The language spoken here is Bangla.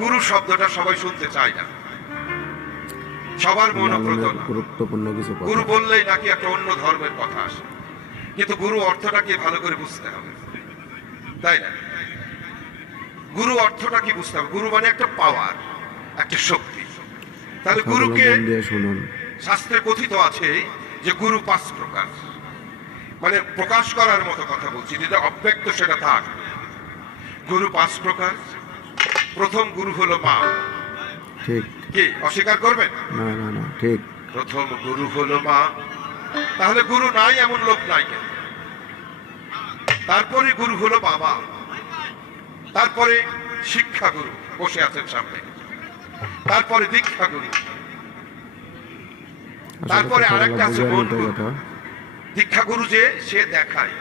গুরু শব্দটা সবাই শুনতে চায় না, সবার মনোপ্রত না। গুরুত্বপূর্ণ কিছু কথা। গুরু বললেই নাকি একটা অন্য ধর্মের কথা আসে, কিন্তু গুরু অর্থটা কি ভালো করে বুঝতে হবে, তাই না? গুরু অর্থটা কি বুঝতে হবে? গুরু মানে একটা পাওয়ার, একটা শক্তি। তাহলে গুরুকে শুনুন, শাস্ত্রে কথিত আছে যে গুরু 5 প্রকার। মানে প্রকাশ করার মতো কথা বলছি, যেটা অব্যক্ত সেটা থাক। গুরু 5 প্রকার। প্রথম গুরু হলো মা। ঠিক। কি অস্বীকার করবেন? না না না, ঠিক। প্রথম গুরু হলো মা। তাহলে গুরু নাই এমন লোক নাই কেন? তারপরে গুরু হলো বাবা, তারপরে শিক্ষা গুরু বসে আছেন সামনে, তারপরে দীক্ষা গুরু, তারপরে আরেকটা আছে মন গুরু। দীক্ষা গুরু যে সে দেখায়,